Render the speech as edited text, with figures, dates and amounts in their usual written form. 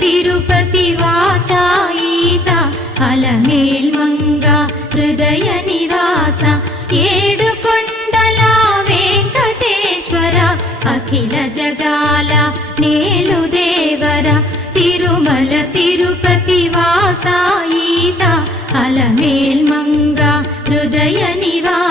తిరుపతి వాస ఈసా అలమేల్ మంగ హృదయ నివాస ఏడు కొండల వెంకటేశ్వర అఖిల జగాల నేలు దేవర తిరుమల తిరుపతి వాస ఈసా అలమేల్ మంగ హృదయ నివాస